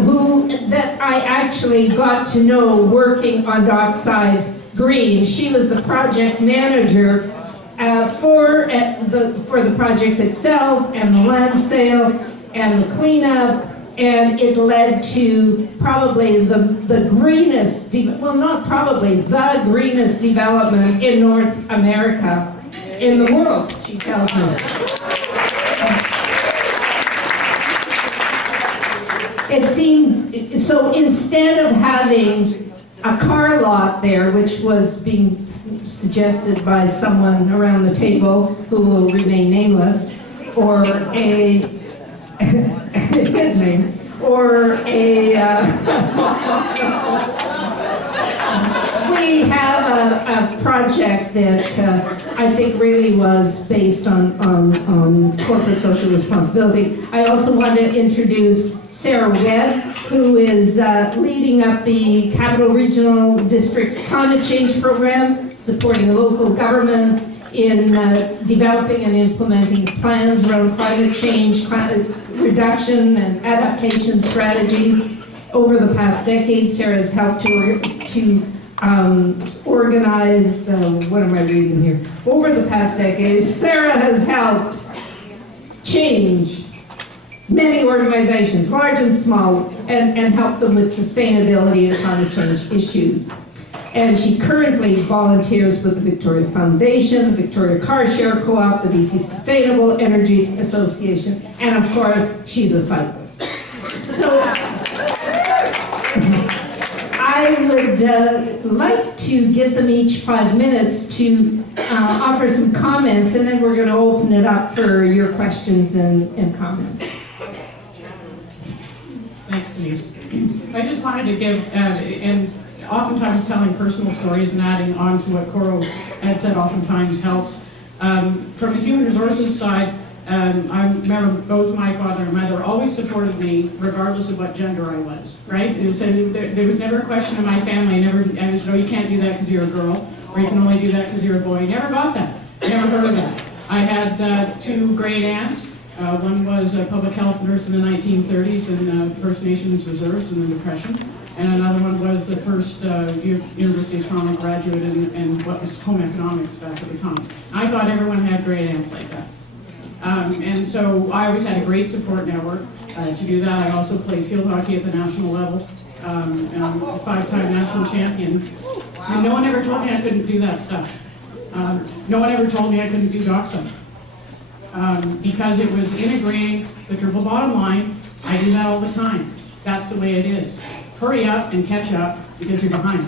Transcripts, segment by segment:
that I actually got to know working on Dockside Green. She was the project manager for the project itself, and the land sale, and the cleanup, and it led to probably the greenest, well, not probably, the greenest development in North America, in the world, she tells me. It seemed, so instead of having a car lot there, which was being suggested by someone around the table who will remain nameless, or a, his name, or a, we have a project that I think really was based on corporate social responsibility. I also want to introduce Sarah Webb, who is leading up the Capital Regional District's climate change program, supporting local governments in developing and implementing plans around climate change, climate reduction and adaptation strategies. Over the past decade, Sarah has helped to organize, what am I reading here? Over the past decade, Sarah has helped change many organizations, large and small, and help them with sustainability and climate change issues. And she currently volunteers with the Victoria Foundation, the Victoria Car Share Co-op, the BC Sustainable Energy Association, and of course, she's a cyclist. So I would like to give them each 5 minutes to offer some comments, and then we're going to open it up for your questions and comments. Thanks, Denise. I just wanted to give, and oftentimes telling personal stories and adding on to what Coro had said oftentimes helps. From a human resources side, I remember both my father and mother always supported me regardless of what gender I was, right? There was never a question in my family. I was, oh, you can't do that because you're a girl, or you can only do that because you're a boy. I never got that. Never heard of that. I had two great aunts. One was a public health nurse in the 1930s in First Nations reserves in the Depression. And another one was the first University of Toronto graduate in what was home economics back at the time. I thought everyone had great aunts like that. And so I always had a great support network to do that. I also played field hockey at the national level, and I'm a 5-time national champion. And no one ever told me I couldn't do that stuff. No one ever told me I couldn't do dockside. Because it was integrating the triple bottom line. I do that all the time. That's the way it is. Hurry up and catch up because you're behind.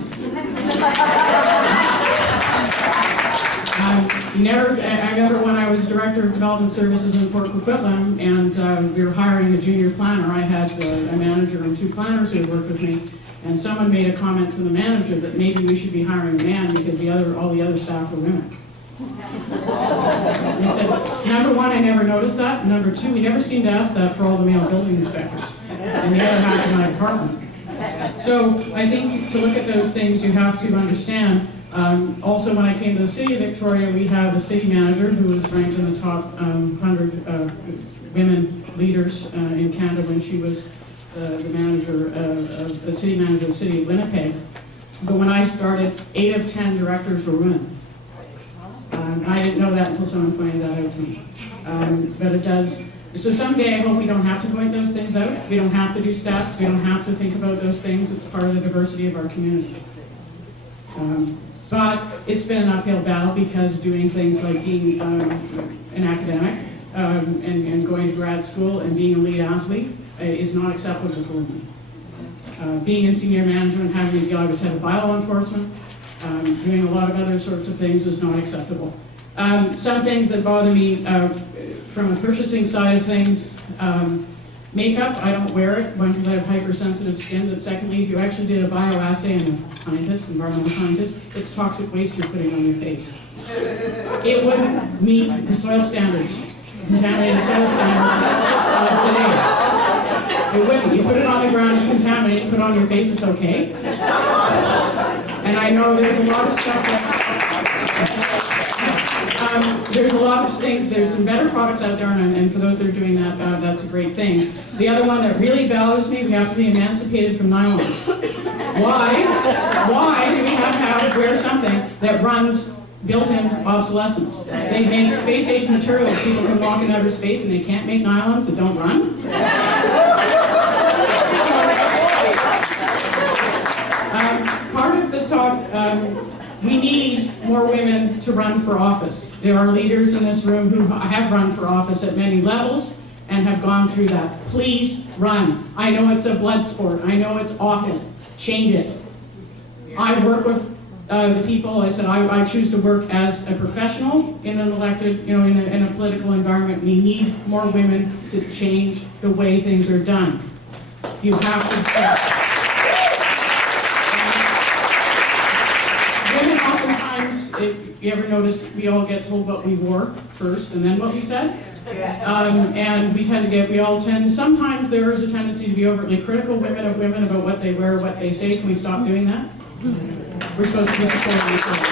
I remember when I was Director of Development Services in Port Coquitlam and we were hiring a junior planner. I had a manager and 2 planners who worked with me, and someone made a comment to the manager that maybe we should be hiring a man because all the other staff were women. And he said, number one, I never noticed that. And number two, we never seemed to ask that for all the male building inspectors in the other half of my department. So I think to look at those things, you have to understand. Also, when I came to the City of Victoria, we have a city manager who was ranked in the top 100 women leaders in Canada when she was the manager of the city manager of the City of Winnipeg. But when I started, 8 of 10 directors were women. I didn't know that until someone pointed that out to me. But it does. So someday I hope we don't have to point those things out. We don't have to do stats. We don't have to think about those things. It's part of the diversity of our community. But it's been an uphill battle because doing things like being an academic and going to grad school and being a lead athlete is not acceptable for women. Being in senior management, having to deal with head of bylaw enforcement, doing a lot of other sorts of things is not acceptable. Some things that bother me from a purchasing side of things, makeup, I don't wear it. One, because I have hypersensitive skin, but secondly, if you actually did a bioassay and a scientist, environmental scientist, it's toxic waste you're putting on your face. It wouldn't meet the soil standards, contaminated soil standards today. It wouldn't. You put it on the ground, it's contaminated, you put it on your face, it's okay. And I know there's a lot of stuff that's... There's a lot of things, there's some better products out there, and for those that are doing that, that's a great thing. The other one that really bothers me, we have to be emancipated from nylons. Why? Why do we have to wear something that runs built-in obsolescence? They make space-age materials. People can walk in outer space and they can't make nylons that don't run. Part of the talk, we need more women to run for office. There are leaders in this room who have run for office at many levels and have gone through that. Please run. I know it's a blood sport. I know it's awful. Change it. I work with the people. I said I choose to work as a professional in an elected, in a political environment. We need more women to change the way things are done. You have to. Women oftentimes, if you ever notice, we all get told what we wore first and then what we said. And sometimes there is a tendency to be overtly critical of women about what they wear, what they say. Can we stop doing that? We're supposed to be supporting each other.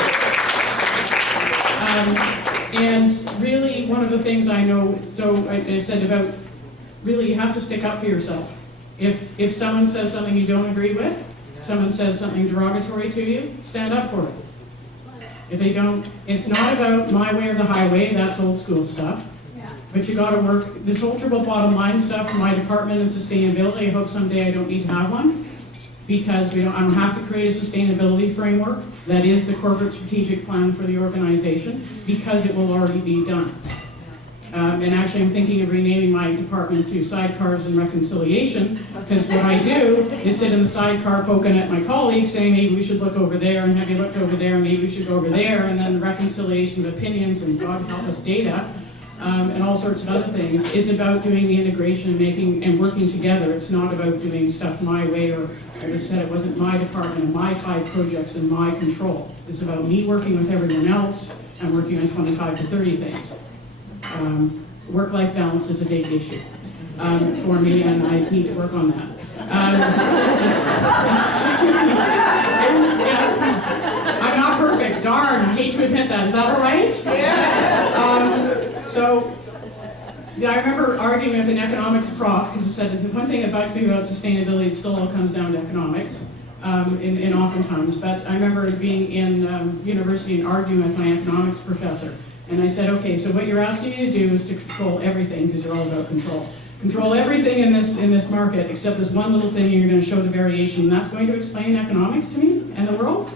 And really, one of the things I know, so I said about, really, you have to stick up for yourself. If someone says something you don't agree with, someone says something derogatory to you, stand up for it. If they don't, it's not about my way or the highway, that's old school stuff. But you got to work, this whole triple bottom line stuff for my department and sustainability, I hope someday I don't need to have one, because I don't have to create a sustainability framework. That is the corporate strategic plan for the organization, because it will already be done. And actually I'm thinking of renaming my department to Sidecars and Reconciliation, because what I do is sit in the sidecar poking at my colleagues saying maybe we should look over there, and have you looked over there, and maybe we should go over there, and then the reconciliation of opinions and God help us data. And all sorts of other things. It's about doing the integration and working together. It's not about doing stuff my way, or I just said it wasn't my department and my 5 projects and my control. It's about me working with everyone else and working on 25 to 30 things. Work-life balance is a big issue for me, and I need to work on that. I'm not perfect, darn, I hate to admit that. Is that all right? Yeah. So, I remember arguing with an economics prof, because he said the one thing that bugs me about sustainability, it still all comes down to economics, in oftentimes. But I remember being in university and arguing with my economics professor. And I said, okay, so what you're asking me to do is to control everything, because you're all about control. Control everything in this market, except this one little thing, and you're going to show the variation, and that's going to explain economics to me and the world?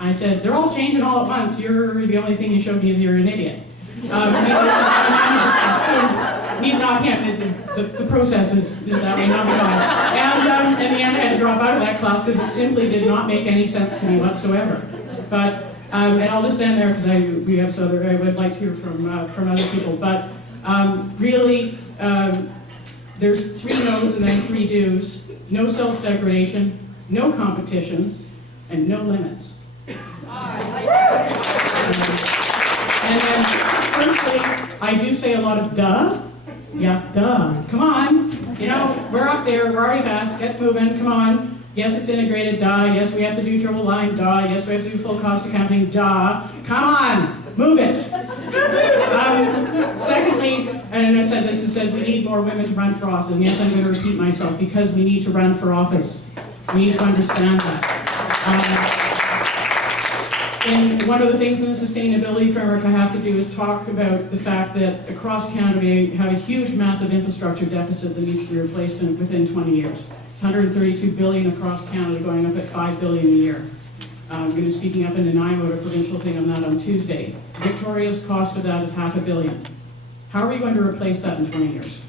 I said, they're all changing all at once. You're the only thing you showed me is you're an idiot. The process is that way, not the time. And in the end, I had to drop out of that class because it simply did not make any sense to me whatsoever. But and I'll just stand there because I would like to hear from other people. But really, there's 3 no's and then 3 do's. No self-degradation, no competition, and no limits. And then, firstly, I do say a lot of duh. Yeah, duh. Come on. We're up there, we're already past, get moving, come on. Yes, it's integrated, duh. Yes, we have to do triple line, duh. Yes, we have to do full cost accounting, duh. Come on, move it. Secondly, and I said this, we need more women to run for office. And yes, I'm going to repeat myself, because we need to run for office. We need to understand that. And one of the things in the sustainability framework I have to do is talk about the fact that across Canada we have a huge, massive infrastructure deficit that needs to be replaced within 20 years. It's 132 billion across Canada, going up at 5 billion a year. I'm going to be speaking up in Nanaimo at a provincial thing on that on Tuesday. Victoria's cost of that is $500 million. How are we going to replace that in 20 years?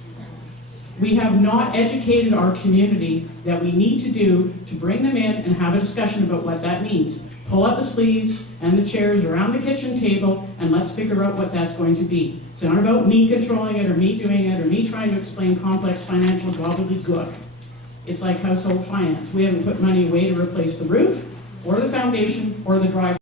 We have not educated our community that we need to do to bring them in and have a discussion about what that means. Pull up the sleeves and the chairs around the kitchen table, and let's figure out what that's going to be. It's not about me controlling it, or me doing it, or me trying to explain complex financial gobbledygook. It's like household finance. We haven't put money away to replace the roof, or the foundation, or the driveway.